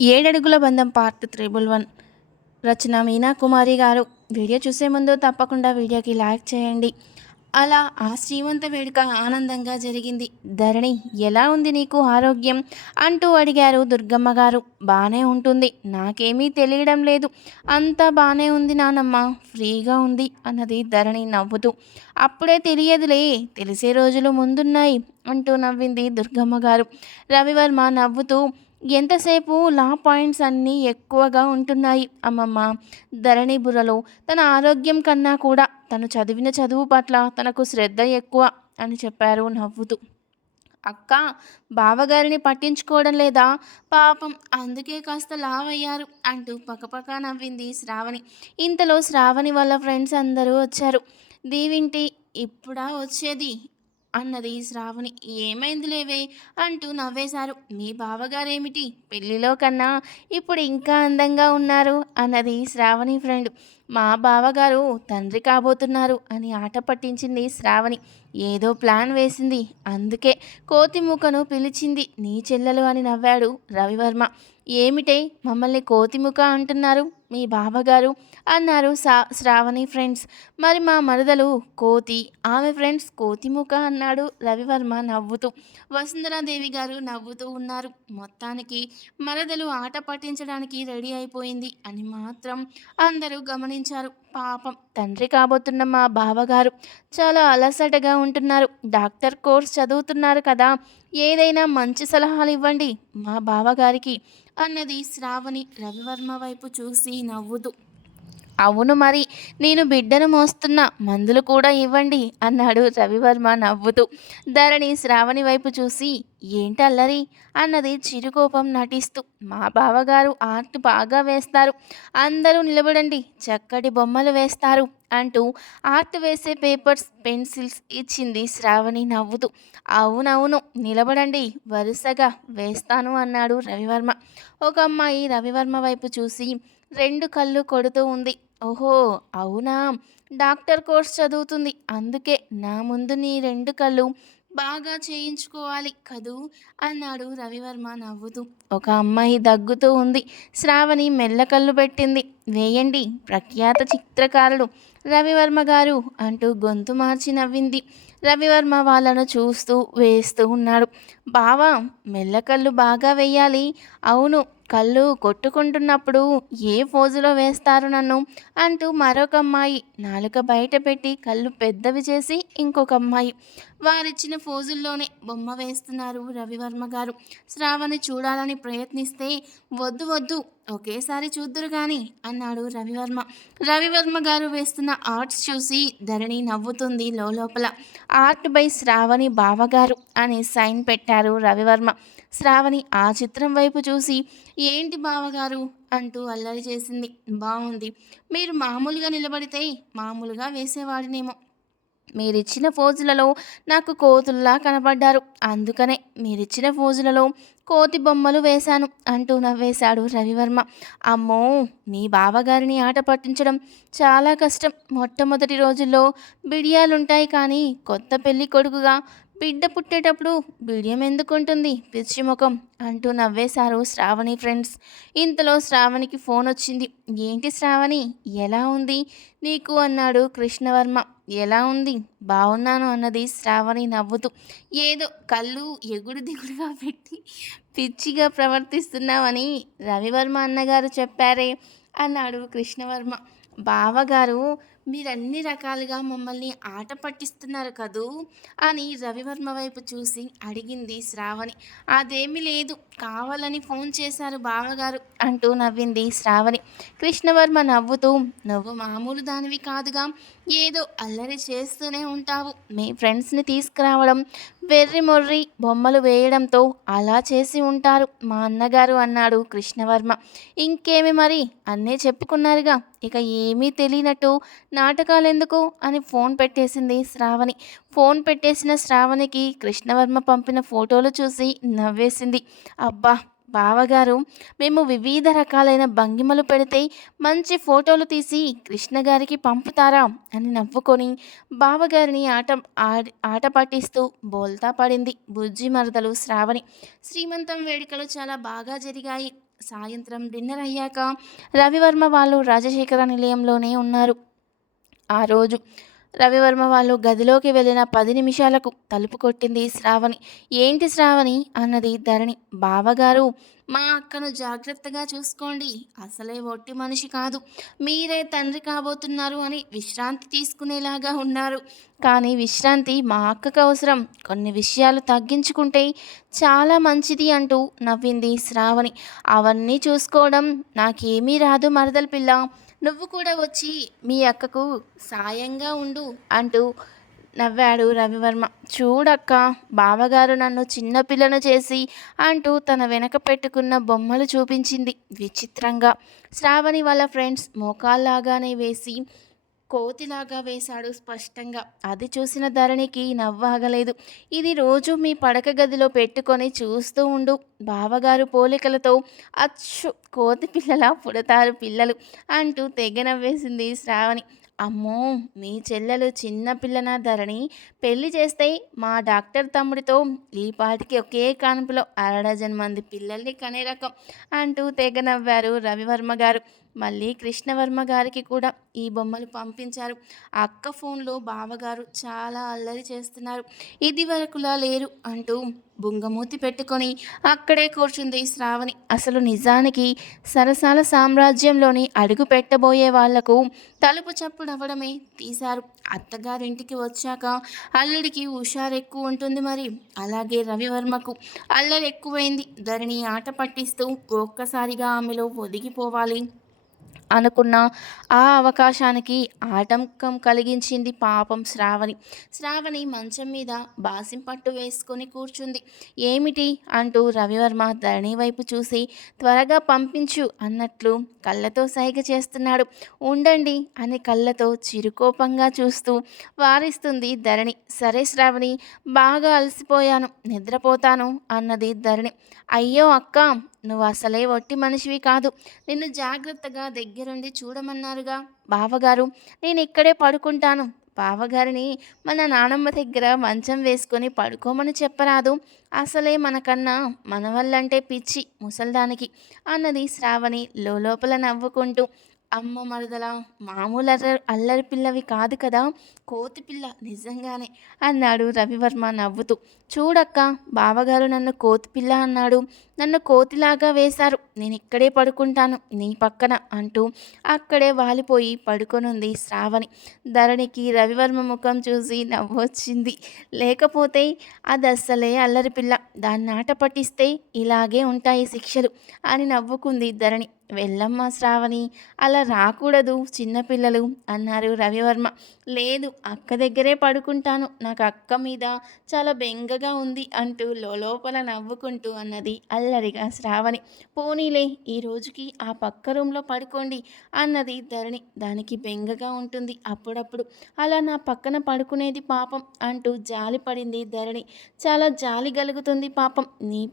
ఏడడుగుల బంధం పార్ట్ 311 రచన మీనా కుమారి గారు. వీడియో చూసే ముందు తప్పకుండా వీడియోకి లైక్ చేయండి. అలా ఆ శ్రీమంత వేడుక ఆనందంగా జరిగింది. ధరణి, ఎలా ఉంది నీకు ఆరోగ్యం అంటూ అడిగారు దుర్గమ్మ గారు. బాగానే ఉంటుంది, నాకేమీ తెలియడం లేదు, అంతా బాగానే ఉంది నానమ్మ, ఫ్రీగా ఉంది అన్నది ధరణి నవ్వుతూ. అప్పుడే తెలియదులే, తెలిసే రోజులు ముందున్నాయి అంటూ నవ్వింది దుర్గమ్మ గారు. రవివర్మ నవ్వుతూ, ఎంతసేపు లా పాయింట్స్ అన్నీ ఎక్కువగా ఉంటున్నాయి అమ్మమ్మ. ధరణి బుర్రలో తన ఆరోగ్యం కన్నా కూడా తను చదివిన చదువు పట్ల తనకు శ్రద్ధ ఎక్కువ అని చెప్పారు నవ్వుతూ. అక్క, బావగారిని పట్టించుకోవడం లేదా పాపం, అందుకే కాస్త లావయ్యారు అంటూ పక్కపక్క నవ్వింది శ్రావణి. ఇంతలో శ్రావణి వాళ్ళ ఫ్రెండ్స్ అందరూ వచ్చారు. దీవింటి ఇప్పుడా వచ్చేది అన్నది శ్రావణి. ఏమైంది లేవే అంటూ నవ్వేశారు. మీ బావగారేమిటి పెళ్లిలో కన్నా ఇప్పుడు ఇంకా అందంగా ఉన్నారు అన్నది శ్రావణి ఫ్రెండ్. మా బావగారు తండ్రి కాబోతున్నారు అని ఆట పట్టించింది శ్రావణి. ఏదో ప్లాన్ వేసింది, అందుకే కోతిముఖను పిలిచింది నీ చెల్లెలు అని నవ్వాడు రవివర్మ. ఏమిటే మమ్మల్ని కోతిముఖ అంటున్నారు మీ బావగారు అన్నారు శ్రావణి ఫ్రెండ్స్. మరి మా మరదలు కోతి, ఆమె ఫ్రెండ్స్ కోతిముఖ అన్నాడు రవివర్మ నవ్వుతూ. వసుంధరాదేవి గారు నవ్వుతూ ఉన్నారు. మొత్తానికి మరదలు ఆట పట్టించడానికి రెడీ అయిపోయింది అని మాత్రం అందరూ గమనించారు. పాపం, తండ్రి కాబోతున్న మా బావగారు చాలా అలసటగా ఉంటున్నారు. డాక్టర్ కోర్స్ చదువుతున్నారు కదా, ఏదైనా మంచి సలహాలు ఇవ్వండి మా బావగారికి అన్నది శ్రావణి రవివర్మ వైపు చూసి నవ్వుతూ. అవును మరి, నేను బిడ్డను మోస్తున్నా, మందులు కూడా ఇవ్వండి అన్నాడు రవివర్మ నవ్వుతూ. ధరణి శ్రావణి వైపు చూసి, ఏంటి అల్లరి అన్నది చిరుకోపం నటిస్తూ. మా బావగారు ఆర్ట్ బాగా వేస్తారు, అందరూ నిలబడండి, చక్కటి బొమ్మలు వేస్తారు అంటూ ఆర్ట్ వేసే పేపర్స్ పెన్సిల్స్ ఇచ్చింది శ్రావణి నవ్వుతూ. అవునవును, నిలబడండి, వరుసగా వేస్తాను అన్నాడు రవివర్మ. ఒక అమ్మాయి రవివర్మ వైపు చూసి రెండు కళ్ళు కొడుతూ ఉంది. ఓహో అవునా, డాక్టర్ కోర్స్ చదువుతుంది, అందుకే నా ముందు నీ రెండు కళ్ళు బాగా చేయించుకోవాలి కదూ అన్నాడు రవివర్మ నవ్వుతూ. ఒక అమ్మాయి దగ్గుతూ ఉంది. శ్రావణి మెల్లకళ్ళు పెట్టింది. వేయండి, ప్రఖ్యాత చిత్రకారుడు రవివర్మ గారు అంటూ గొంతు మార్చి నవ్వింది. రవివర్మ వాళ్ళను చూస్తూ వేస్తూ ఉన్నాడు. బావా, మెల్లకళ్ళు బాగా వేయాలి. అవును, కళ్ళు కొట్టుకుంటున్నప్పుడు ఏ ఫోజులో వేస్తారు నన్ను అంటూ మరొక అమ్మాయి నాలుక బయట పెట్టి కళ్ళు పెద్దవి చేసి ఇంకొక అమ్మాయి వారిచ్చిన ఫోజుల్లోనే బొమ్మ వేస్తున్నారు రవివర్మ గారు. శ్రావణి చూడాలని ప్రయత్నిస్తే వద్దు వద్దు, ఒకేసారి చూద్దురు కానీ అన్నాడు రవివర్మ. రవివర్మ గారు వేస్తున్న ఆర్ట్స్ చూసి ధరణి నవ్వుతుంది లోపల. ఆర్ట్ బై శ్రావణి బావగారు అని సైన్ పెట్టారు రవివర్మ. శ్రావణి ఆ చిత్రం వైపు చూసి, ఏంటి బావగారు అంటూ అల్లరి చేసింది. బాగుంది, మీరు మామూలుగా నిలబడితే మామూలుగా వేసేవాడినేమో, మీరిచ్చిన ఫోజులలో నాకు కోతుల్లా కనపడ్డారు, అందుకనే మీరిచ్చిన ఫోజులలో కోతి బొమ్మలు వేశాను అంటూ నవ్వేశాడు రవివర్మ. అమ్మో, మీ బావగారిని ఆట పట్టించడం చాలా కష్టం. మొట్టమొదటి రోజుల్లో బిడియాలుంటాయి, కానీ కొత్త పెళ్లి కొడుకుగా బిడ్డ పుట్టేటప్పుడు బిడియం ఎందుకుంటుంది పిచ్చి ముఖం అంటూ నవ్వేశారు శ్రావణి ఫ్రెండ్స్. ఇంతలో శ్రావణికి ఫోన్ వచ్చింది. ఏంటి శ్రావణి, ఎలా ఉంది నీకు అన్నాడు కృష్ణవర్మ. ఎలా ఉంది, బాగున్నాను అన్నది శ్రావణి నవ్వుతూ. ఏదో కళ్ళు ఎగుడు దిగుడుగా పెట్టి పిచ్చిగా ప్రవర్తిస్తున్నావని రవివర్మ అన్నగారు చెప్పారే అన్నాడు కృష్ణవర్మ. బావగారు మీరన్ని రకాలుగా మమ్మల్ని ఆట పట్టిస్తున్నారు కదూ అని రవివర్మ వైపు చూసి అడిగింది శ్రావణి. అదేమీ లేదు, కావాలని ఫోన్ చేశారు బావగారు అంటూ నవ్వింది శ్రావణి. కృష్ణవర్మ నవ్వుతూ, నువ్వు మామూలు దానివి కాదుగా, ఏదో అల్లరి చేస్తూనే ఉంటావు, మీ ఫ్రెండ్స్ని తీసుకురావడం, వెర్రి మొర్రి బొమ్మలు వేయడంతో అలా చేసి ఉంటారు మా అన్నగారు అన్నాడు కృష్ణవర్మ. ఇంకేమి మరి, అన్నీ చెప్పుకున్నారుగా, ఇక ఏమీ తెలియనట్టు నాటకాలెందుకు అని ఫోన్ పెట్టేసింది శ్రావణి. ఫోన్ పెట్టేసిన శ్రావణికి కృష్ణవర్మ పంపిన ఫోటోలు చూసి నవ్వేసింది. అబ్బా బావగారు, మేము వివిధ రకాలైన భంగిమలు పెడితే మంచి ఫోటోలు తీసి కృష్ణగారికి పంపుతారా అని నవ్వుకొని బావగారిని ఆట పట్టిస్తూ బోల్తా పడింది బుజ్జి మరదలు శ్రావణి. శ్రీమంతం వేడుకలు చాలా బాగా జరిగాయి. సాయంత్రం డిన్నర్ అయ్యాక రవివర్మ వాళ్ళు రాజశేఖర నిలయంలోనే ఉన్నారు. ఆ రోజు రవివర్మ వాళ్ళు గదిలోకి వెళ్ళిన 10 నిమిషాలకు తలుపు కొట్టింది శ్రావణి. ఏంటి శ్రావణి అన్నది ధరణి. బావగారు, మా అక్కను జాగ్రత్తగా చూసుకోండి. అసలే ఒట్టి మనిషి కాదు. మీరే తండ్రి కాబోతున్నారు అని విశ్రాంతి తీసుకునేలాగా ఉన్నారు. కానీ విశ్రాంతి మా అక్కకు అవసరం. కొన్ని విషయాలు తగ్గించుకుంటే చాలా మంచిది అంటూ నవ్వింది శ్రావణి. అవన్నీ చూసుకోవడం నాకేమీ రాదు మరదల పిల్ల. నువ్వు కూడా వచ్చి మీ అక్కకు సాయంగా ఉండు అంటూ నవ్వాడు రవివర్మ. చూడక్క, బావగారు నన్ను చిన్నపిల్లను చేసి అంటూ తన వెనక పెట్టుకున్న బొమ్మలు చూపించింది విచిత్రంగా. శ్రావణి వాళ్ళ ఫ్రెండ్స్ మోకాల్లాగానే వేసి కోతిలాగా వేశాడు స్పష్టంగా. అది చూసిన ధరణికి నవ్వాగలేదు. ఇది రోజు మీ పడక గదిలో పెట్టుకొని చూస్తూ ఉండు. బావగారు పోలికలతో అచ్చు కోతి పిల్లలా పుడతారు పిల్లలు అంటూ తెగ నవ్వేసింది శ్రావణి. అమ్మో, మీ చెల్లెలు చిన్న పిల్లనా ధరణి? పెళ్లి చేస్తే మా డాక్టర్ తమ్ముడితో ఈ పాటికి ఒకే కాన్పులో 1/2 మంది పిల్లల్ని కనే రకం అంటూ తెగ నవ్వారు రవివర్మ గారు. మళ్ళీ కృష్ణవర్మ గారికి కూడా ఈ బొమ్మలు పంపించారు. అక్క ఫోన్లో బావగారు చాలా అల్లరి చేస్తున్నారు, ఇది వరకులా లేరు అంటూ బుంగమూతి పెట్టుకొని అక్కడే కూర్చుంది శ్రావణి. అసలు నిజానికి సరసాల సామ్రాజ్యంలోని అడుగు పెట్టబోయే వాళ్లకు తలుపు చప్పుడవ్వడమే తీశారు. అత్తగారింటికి వచ్చాక అల్లుడికి హుషారెక్కువ ఉంటుంది మరి. అలాగే రవివర్మకు అల్లరి ఎక్కువైంది. ధరణి ఆట పట్టిస్తూ ఒక్కసారిగా ఆమెలో ఒదిగిపోవాలి అనుకున్న ఆ అవకాశానికి ఆటంకం కలిగించింది పాపం శ్రావణి. శ్రావణి మంచం మీద బాసిం పట్టు వేసుకొని కూర్చుంది. ఏమిటి అంటూ రవివర్మ ధరణి వైపు చూసి త్వరగా పంపించు అన్నట్లు కళ్ళతో సైగ చేస్తున్నాడు. ఉండండి అని కళ్ళతో చిరుకోపంగా చూస్తూ వారిస్తుంది ధరణి. సరే శ్రావణి, బాగా అలసిపోయాను, నిద్రపోతాను అన్నది ధరణి. అయ్యో అక్క, నువ్వు అసలే ఒట్టి మనిషివి కాదు. నిన్ను జాగ్రత్తగా దగ్గరుండి చూడమన్నారుగా బావగారు. నేను ఇక్కడే పడుకుంటాను. బావగారిని మన నానమ్మ దగ్గర మంచం వేసుకొని పడుకోమని చెప్పరాదు. అసలే మనకన్నా మనవళ్ళంటే పిచ్చి ముసల్దానికి అన్నది శ్రావణి లోపల నవ్వుకుంటూ. అమ్మ మరదల, మామూలు అల్లరి పిల్లవి కాదు కదా, కోతి పిల్ల నిజంగానే అన్నాడు రవివర్మ నవ్వుతూ. చూడక్క, బావగారు నన్ను కోతి పిల్ల అన్నాడు. నన్ను కోతిలాగా వేశారు. నేను ఇక్కడే పడుకుంటాను నీ పక్కన అంటూ అక్కడే వాలిపోయి పడుకొనుంది శ్రావణి. ధరణికి రవివర్మ ముఖం చూసి నవ్వొచ్చింది. లేకపోతే అది అస్సలే అల్లరి పిల్ల, దాన్ని ఆట పట్టిస్తే ఇలాగే ఉంటాయి శిక్షలు అని నవ్వుకుంది ధరణి. వెళ్ళమ్మా శ్రావణి, అలా రాకూడదు చిన్నపిల్లలు అన్నారు రవివర్మ. లేదు, అక్క దగ్గరే పడుకుంటాను, నాకు అక్క మీద చాలా బెంగగా ఉంది అంటూ లోపల నవ్వుకుంటూ అన్నది అల్లరిగా శ్రావణి. పోనీలే, ఈ రోజుకి ఆ పక్క రూమ్లో పడుకోండి అన్నది ధరణి. దానికి బెంగగా ఉంటుంది అప్పుడప్పుడు అలా నా పక్కన పడుకునేది పాపం అంటూ జాలి పడింది ధరణి. చాలా జాలి కలుగుతుంది పాపం. నీ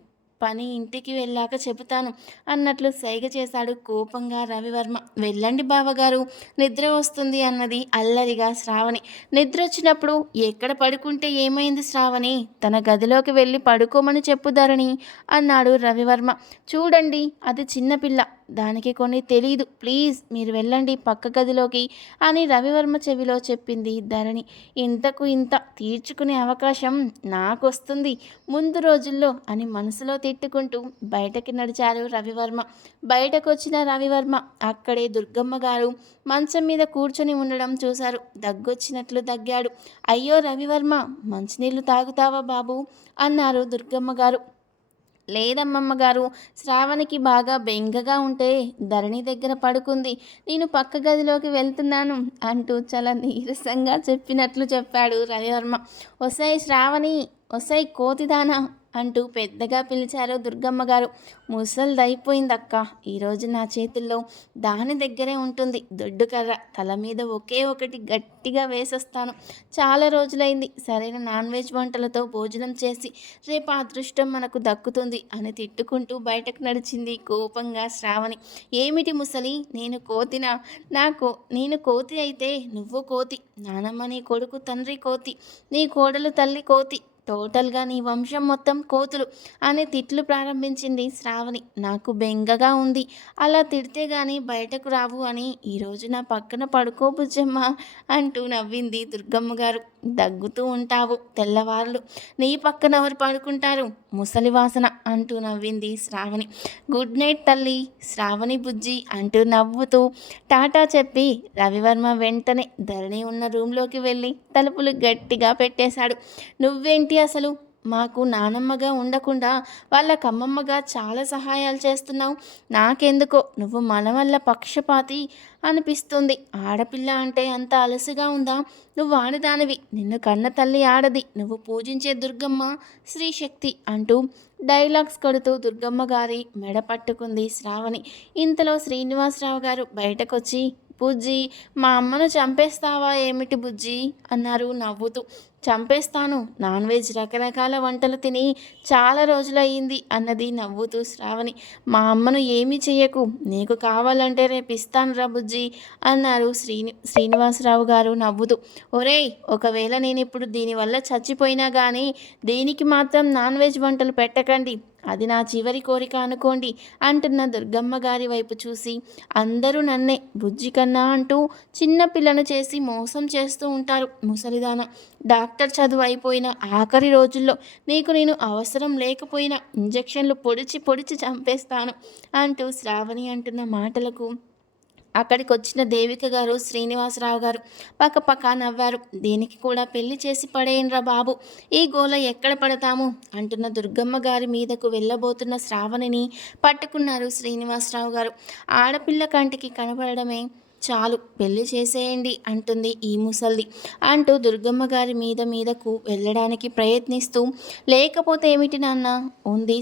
పని ఇంటికి వెళ్ళాక చెబుతాను అన్నట్లు సైగ చేశాడు కోపంగా రవివర్మ. వెళ్ళండి బావగారు, నిద్ర వస్తుంది అన్నది అల్లరిగా శ్రావణి. నిద్ర వచ్చినప్పుడు ఎక్కడ పడుకుంటే ఏమైంది శ్రావణి? తన గదిలోకి వెళ్ళి పడుకోమని చెప్పు ధరణి అన్నాడు రవివర్మ. చూడండి, అది చిన్నపిల్ల, దానికి కొన్ని తెలీదు. ప్లీజ్ మీరు వెళ్ళండి పక్క గదిలోకి అని రవివర్మ చెవిలో చెప్పింది ధరణి. ఇంతకు ఇంత తీర్చుకునే అవకాశం నాకొస్తుంది ముందు రోజుల్లో అని మనసులో తిట్టుకుంటూ బయటకి నడిచారు రవివర్మ. బయటకు వచ్చిన రవివర్మ అక్కడే దుర్గమ్మ గారు మంచం మీద కూర్చొని ఉండడం చూశారు. దగ్గొచ్చినట్లు దగ్గాడు. అయ్యో రవివర్మ, మంచినీళ్ళు తాగుతావా బాబు అన్నారు దుర్గమ్మ గారు. లేదమ్మమ్మ గారు, శ్రావణికి బాగా బెంగగా ఉంటే ధరణి దగ్గర పడుకుంది, నేను పక్క గదిలోకి వెళ్తున్నాను అంటూ చాలా నీరసంగా చెప్పినట్లు చెప్పాడు రవివర్మ. ఒసై శ్రావణి, ఒసై కోతిదానా అంటూ పెద్దగా పిలిచారు దుర్గమ్మ గారు. ముసల్దైపోయిందక్క, ఈరోజు నా చేతుల్లో దాని దగ్గరే ఉంటుంది దొడ్డు కర్ర. తల మీద ఒకే ఒకటి గట్టిగా వేసొస్తాను. చాలా రోజులైంది సరైన నాన్ వెజ్ వంటలతో భోజనం చేసి. రేపు అదృష్టం మనకు దక్కుతుంది అని తిట్టుకుంటూ బయటకు నడిచింది కోపంగా శ్రావణి. ఏమిటి ముసలి, నేను కోతినా? నేను కోతి అయితే నువ్వు కోతి. నానమ్మ నీ కొడుకు తండ్రి కోతి, నీ కోడలు తల్లి కోతి. టోటల్గా నీ వంశం మొత్తం కోతులు అని తిట్లు ప్రారంభించింది శ్రావణి. నాకు బెంగగా ఉంది. అలా తిడితే గాని బయటకు రావు అని ఈరోజు నా పక్కన పడుకో బుజ్జమ్మ అంటూ నవ్వింది దుర్గమ్మ గారు. దగ్గుతూ ఉంటావు తెల్లవారులు. నీ పక్కన ఎవరు పడుకుంటారు ముసలి వాసన అంటూ నవ్వింది శ్రావణి. గుడ్ నైట్ తల్లి శ్రావణి బుజ్జి అంటూ నవ్వుతూ టాటా చెప్పి రవివర్మ వెంటనే ధరణి ఉన్న రూంలోకి వెళ్ళి తలుపులు గట్టిగా పెట్టేశాడు. నువ్వేంటి అసలు మాకు నానమ్మగా ఉండకుండా వాళ్ళ కమ్మమ్మగా చాలా సహాయాలు చేస్తున్నావు. నాకెందుకో నువ్వు మన వల్ల పక్షపాతి అనిపిస్తుంది. ఆడపిల్ల అంటే అంత అలసిగా ఉందా? నువ్వు ఆడదానివి, నిన్ను కన్న తల్లి ఆడది, నువ్వు పూజించే దుర్గమ్మ శ్రీశక్తి అంటూ డైలాగ్స్ కొడుతూ దుర్గమ్మ గారి మెడ పట్టుకుంది శ్రావణి. ఇంతలో శ్రీనివాసరావు గారు బయటకొచ్చి, బుజ్జి మా అమ్మను చంపేస్తావా ఏమిటి బుజ్జి అన్నారు నవ్వుతూ. చంపేస్తాను, నాన్ వెజ్ రకరకాల వంటలు తిని చాలా రోజులయ్యింది అన్నది నవ్వుతూ శ్రావణి. మా అమ్మను ఏమీ చెయ్యకు, నీకు కావాలంటే రేపు ఇస్తాను రా బుజ్జి అన్నారు శ్రీనివాసరావు గారు నవ్వుతూ. ఒరేయ్, ఒకవేళ నేను ఇప్పుడు దీనివల్ల చచ్చిపోయినా కానీ దీనికి మాత్రం నాన్ వెజ్ వంటలు పెట్టకండి, అది నా చివరి కోరిక అనుకోండి అంటున్న దుర్గమ్మ గారి వైపు చూసి, అందరూ నన్నే బుజ్జి కన్నా అంటూ చిన్న పిల్లను చేసి మోసం చేస్తూ ఉంటారు ముసలిదాన. డాక్టర్ చదువు అయిపోయిన ఆఖరి రోజుల్లో నీకు నేను అవసరం లేకపోయినా ఇంజెక్షన్లు పొడిచి పొడిచి చంపేస్తాను అంటూ శ్రావణి అంటున్న మాటలకు అక్కడికి వచ్చిన దేవిక గారు శ్రీనివాసరావు గారు పక్కపక్క నవ్వారు. దీనికి కూడా పెళ్లి చేసి పడేయండ్రా బాబు, ఈ గోల ఎక్కడ పడతాము అంటున్న దుర్గమ్మ గారి మీదకు వెళ్ళబోతున్న శ్రావణిని పట్టుకున్నారు శ్రీనివాసరావు గారు. ఆడపిల్ల కంటికి కనపడమే చాలు, పెళ్లి చేసేయండి అంటుంది ఈ ముసల్ది అంటూ దుర్గమ్మ గారి మీదకు వెళ్ళడానికి ప్రయత్నిస్తూ, లేకపోతే ఏమిటి నాన్న ఉంది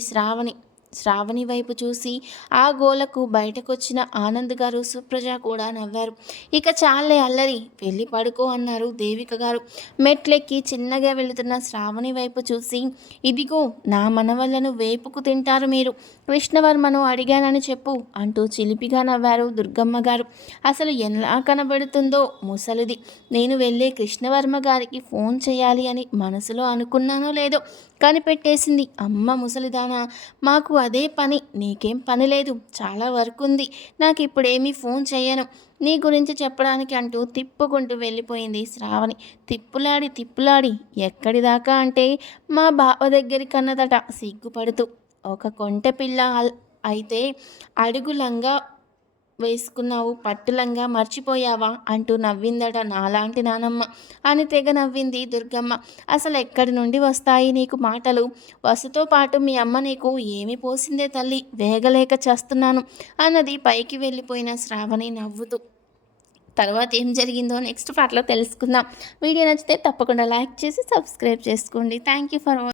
శ్రావణి వైపు చూసి ఆ గోలకు బయటకొచ్చిన ఆనంద్ గారు సుప్రజ కూడా నవ్వారు. ఇక చాలే అల్లరి, వెళ్ళి పడుకో అన్నారు దేవిక గారు. మెట్లెక్కి చిన్నగా వెళుతున్న శ్రావణి వైపు చూసి, ఇదిగో నా మనవళ్ళను వేపుకు తింటారు మీరు, కృష్ణవర్మను అడిగానని చెప్పు అంటూ చిలిపిగా నవ్వారు దుర్గమ్మ గారు. అసలు ఎలా కనబడుతుందో ముసలిది. నేను వెళ్ళే కృష్ణవర్మ గారికి ఫోన్ చేయాలి అని మనసులో అనుకున్నానో లేదో కనిపెట్టేసింది. అమ్మ ముసలిదానా, మాకు అదే పని, నీకేం పని లేదు, చాలా వర్క్ ఉంది, నాకు ఇప్పుడేమీ ఫోన్ చేయను నీ గురించి చెప్పడానికి అంటూ తిప్పుకుంటూ వెళ్ళిపోయింది శ్రావణి. తిప్పులాడి ఎక్కడి దాకా అంటే మా బావ దగ్గరికి అన్నదట సిగ్గుపడుతూ. ఒక కొంటె పిల్ల అయితే అడుగులంగా వేసుకున్నావు, పట్టులంగా మర్చిపోయావా అంటూ నవ్విందట నాలాంటి నానమ్మ అని తెగ నవ్వింది దుర్గమ్మ. అసలు ఎక్కడి నుండి వస్తాయి నీకు మాటలు? వసుతో పాటు మీ అమ్మ నీకు ఏమి పోసిందే తల్లి, వేగలేక చేస్తున్నాను అన్నది పైకి వెళ్ళిపోయిన శ్రావణి నవ్వుతూ. తర్వాత ఏం జరిగిందో నెక్స్ట్ పార్ట్లో తెలుసుకుందాం. వీడియో నచ్చితే తప్పకుండా లైక్ చేసి సబ్స్క్రైబ్ చేసుకోండి. Thank you for